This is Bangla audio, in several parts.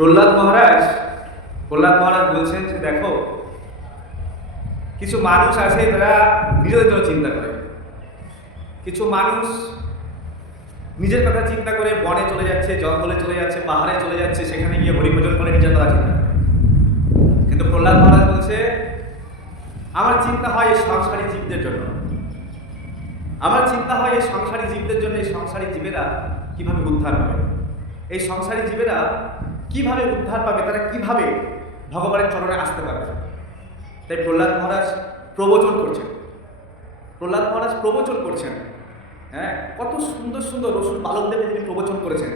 প্রহ্লাদ মহারাজ বলছেন যে দেখো, কিছু মানুষ আছে তারা নিজেদের জন্য চিন্তা করে, কিছু মানুষ নিজের কথা চিন্তা করে বনে চলে যাচ্ছে, জঙ্গলে চলে যাচ্ছে, পাহাড়ে চলে যাচ্ছে, সেখানে গিয়ে হরিভজন করে নিজের কথা চিন্তা করে। কিন্তু প্রহ্লাদ মহারাজ বলছে আমার চিন্তা হয় এই সংসারী জীবদের জন্য, আমার চিন্তা হয় এই সংসারী জীবদের জন্য। এই সংসারী জীবেরা কিভাবে উদ্ধার পাবে, এই সংসারী জীবেরা কিভাবে উদ্ধার পাবে, তারা কিভাবে ভগবানের চরণে আসতে পারবে। তাই প্রহ্লাদ মহারাজ প্রবচন করছেন। হ্যাঁ, কত সুন্দর সুন্দর রসুল বালকদেরকে তিনি প্রবচন করেছেন।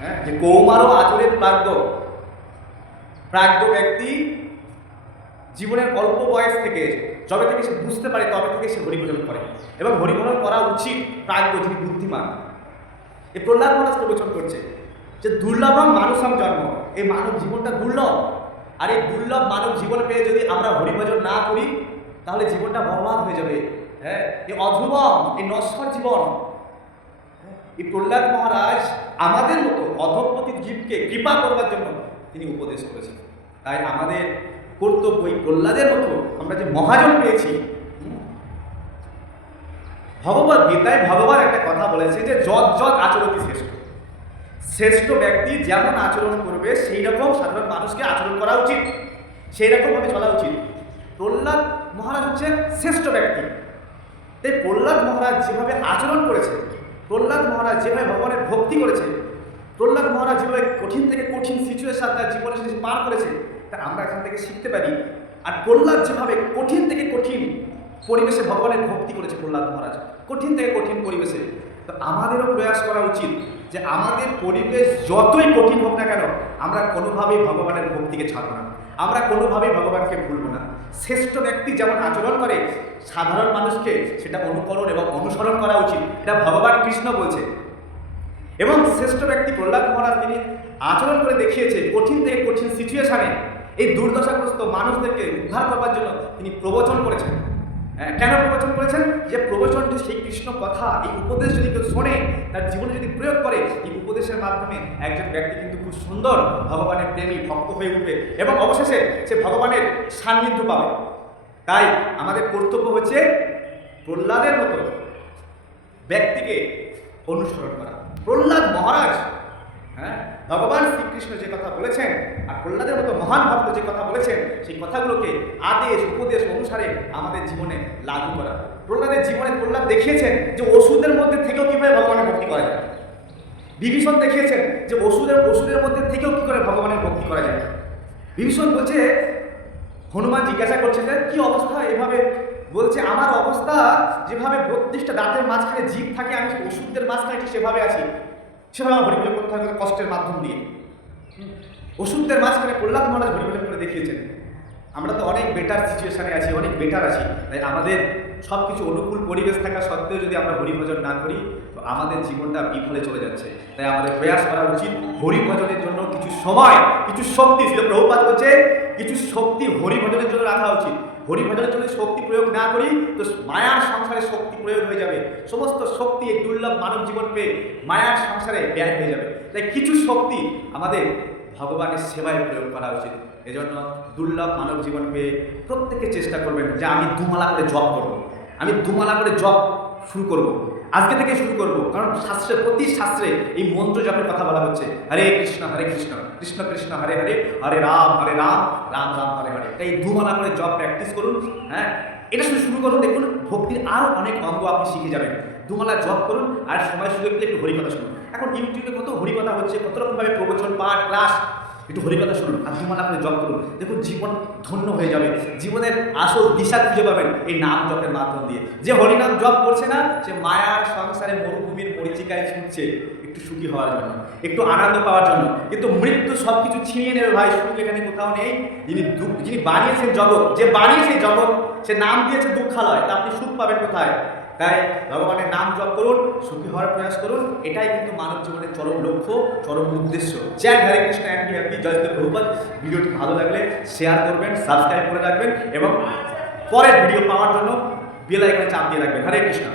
হ্যাঁ, যে কৌমারও আচরের প্রাজ্ঞ ব্যক্তি জীবনের অল্প বয়স থেকে যবে থেকে সে বুঝতে পারে তবে থেকে সে হরিভজন করে, এবং হরিভজন করা উচিত প্রাজ্ঞ, যিনি বুদ্ধিমান। এই প্রহ্লাদ মহারাজ প্রবচন করছে যে দুর্লভম মানুষম জন্ম, এই মানব জীবনটা দুর্লভ, আর এই দুর্লভ মানব জীবন পেয়ে যদি আমরা হরিভজন না করি তাহলে জীবনটা বরবাদ হয়ে যাবে। হ্যাঁ, এই অধ্রুবম, এই নশ্বর জীবন। এই প্রহ্লাদ মহারাজ আমাদের মতো অধঃপতিত জীবকে কৃপা করবার জন্য তিনি উপদেশ করেছেন। তাই আমাদের কর্তব্য এই প্রহ্লাদের মতো আমরা যে মহাজন পেয়েছি। ভগবদ্ গীতায় ভগবান একটা কথা বলেছে যে যৎ আচরতি শ্রেষ্ঠ ব্যক্তি যেমন আচরণ করবে সেই রকম সাধারণ মানুষকে আচরণ করা উচিত, সেই রকমভাবে চলা উচিত। প্রহ্লাদ মহারাজ হচ্ছে শ্রেষ্ঠ ব্যক্তি। তাই প্রহ্লাদ মহারাজ যেভাবে আচরণ করেছে, প্রহ্লাদ মহারাজ যেভাবে ভগবানের ভক্তি করেছে, প্রহ্লাদ মহারাজ যেভাবে কঠিন থেকে কঠিন সিচুয়েশন তার জীবনে সে পার করেছে, তা আমরা এখান থেকে শিখতে পারি। আর প্রহ্লাদ যেভাবে কঠিন থেকে কঠিন পরিবেশে ভগবানের ভক্তি করেছে প্রহ্লাদ মহারাজ, কঠিন থেকে কঠিন পরিবেশে, তো আমাদেরও প্রয়াস করা উচিত যে আমাদের পরিবেশ যতই কঠিন হোক না কেন আমরা কোনোভাবেই ভগবানের ভক্তিকে ছাড়ব না, আমরা কোনোভাবেই ভগবানকে ভুলব না। শ্রেষ্ঠ ব্যক্তি যেমন আচরণ করে সাধারণ মানুষকে সেটা অনুকরণ এবং অনুসরণ করা উচিত, এটা ভগবান কৃষ্ণ বলছে। এবং শ্রেষ্ঠ ব্যক্তি প্রহ্লাদ মহারাজ তিনি আচরণ করে দেখিয়েছে কঠিন থেকে কঠিন সিচুয়েশনে এই দুর্দশাগ্রস্ত মানুষদেরকে উদ্ধার করবার জন্য তিনি প্রবচন করেছেন। কেন প্রবচন করেছেন? যে প্রবচনটি সেই কৃষ্ণ কথা, এই উপদেশ যদি কেউ শোনে, তার জীবনে যদি প্রয়োগ করে, এই উপদেশের মাধ্যমে একজন ব্যক্তি কিন্তু খুব সুন্দর ভগবানের প্রেমী ভক্ত হয়ে উঠবে এবং অবশেষে সে ভগবানের সান্নিধ্য পাবে। তাই আমাদের কর্তব্য হচ্ছে প্রহ্লাদের মতো ব্যক্তিকে অনুসরণ করা। প্রহ্লাদ মহারাজ, হ্যাঁ, ভগবান শ্রীকৃষ্ণ যে কথা বলেছেন আর প্রহ্লাদের মতো মহান ভক্ত যে কথা বলেছেন সেই কথাগুলোকে আদেশ উপদেশ অনুসারে আমাদের জীবনে লাগু করা। প্রহ্লাদের জীবনে প্রহ্লাদ দেখিয়েছেন যে ওষুধের মধ্যে থেকেও কীভাবে ভগবানের ভক্তি করা যায়। বিভীষণ দেখিয়েছেন যে ওষুধের মধ্যে থেকেও কী করে ভগবানের ভক্তি করা যায়। বিভীষণ বলছে, হনুমান জিজ্ঞাসা করছে যে কী অবস্থা, এভাবে বলছে আমার অবস্থা যেভাবে 32টা দাঁতের মাঝখানে জীব থাকে, আমি ওষুধের মাঝখানে ঠিক সেভাবে আছি, সেভাবে আমার হরিভজন করতে হবে কষ্টের মাধ্যম দিয়ে। ওষুধের মাঝখানে প্রহ্লাদ মহারাজ হরিভজন করে দেখিয়েছেন। আমরা তো অনেক বেটার সিচুয়েশনে আছি, অনেক বেটার আছি, তাই আমাদের সব কিছু অনুকূল পরিবেশ থাকা সত্ত্বেও যদি আমরা হরিভজন না করি তো আমাদের জীবনটা বিফলে চলে যাচ্ছে। তাই আমাদের প্রয়াস করা উচিত হরিভজনের জন্য কিছু সময়, কিছু শক্তি, ছিল প্রভুপাদ বলছে কিছু শক্তি হরিভজনের জন্য রাখা উচিত। হরিভজনের জন্য শক্তি প্রয়োগ না করি তো মায়ার সংসারে শক্তি প্রয়োগ হয়ে যাবে, সমস্ত শক্তি এই দুর্লভ মানব জীবন পেয়ে মায়ার সংসারে ব্যয় হয়ে যাবে। তাই কিছু শক্তি আমাদের ভগবানের সেবায় প্রয়োগ করা উচিত। এজন্য দুর্লভ মানব জীবন পেয়ে প্রত্যেকে চেষ্টা করবেন যে আমি দুমালা করে জপ করবো, আমি দুমালা করে জপ শুরু করব, আজকে থেকে শুরু করব। কারণ শাস্ত্রে, প্রতি শাস্ত্রে এই মন্ত্র জপের কথা বলা হচ্ছে, হরে কৃষ্ণ কৃষ্ণ কৃষ্ণ হরে হরে, হরে রাম রাম রাম হরে হরে। তাই দুমালা করে জপ প্র্যাকটিস করুন। হ্যাঁ, এটা শুরু করুন, দেখুন ভক্তির আরও অনেক অঙ্গ আপনি শিখে যাবেন। দুমালা জপ করুন আর সময় সুযোগ পেলে একটু হরিকথা শুনুন। এখন ইউটিউবে কত হরিকথা হচ্ছে, কত রকমভাবে প্রবচন পাঠ ক্লাস, একটু হরিকথা শুনুন আর দুমালা করে জপ করুন, দেখুন জীবন ধন্য হয়ে যাবে। জীবনের আসল দিশা খুঁজে পাবেন এই নাম জপের মাধ্যম দিয়ে। যে হরিনাম জপ করছে না সে মায়ার সংসারে মরুভূমির মরিচিকায় ছুটছে একটু সুখী হওয়ার জন্য, একটু আনন্দ পাওয়ার জন্য, কিন্তু মৃত্যু সব কিছু ছিনিয়ে নেবে ভাই। সুখ এখানে কোথাও নেই। যিনি বানিয়েছেন জগৎ, যে বানিয়েছে জগৎ, সে নাম দিয়েছে দুঃখালয়, তা আপনি সুখ পাবেন কোথায়? তাই ভগবানের নাম জপ করুন, সুখী হওয়ার প্রয়াস করুন, এটাই কিন্তু মানব জীবনের চরম লক্ষ্য, চরম উদ্দেশ্য। জয় হরে কৃষ্ণ অ্যান্ড হ্যাপি, জয় শ্রী প্রভুপাদ। ভিডিওটি ভালো লাগলে শেয়ার করবেন, সাবস্ক্রাইব করে রাখবেন এবং পরের ভিডিও পাওয়ার জন্য বেল আইকনে চাপ দিয়ে রাখবেন। হরে কৃষ্ণ।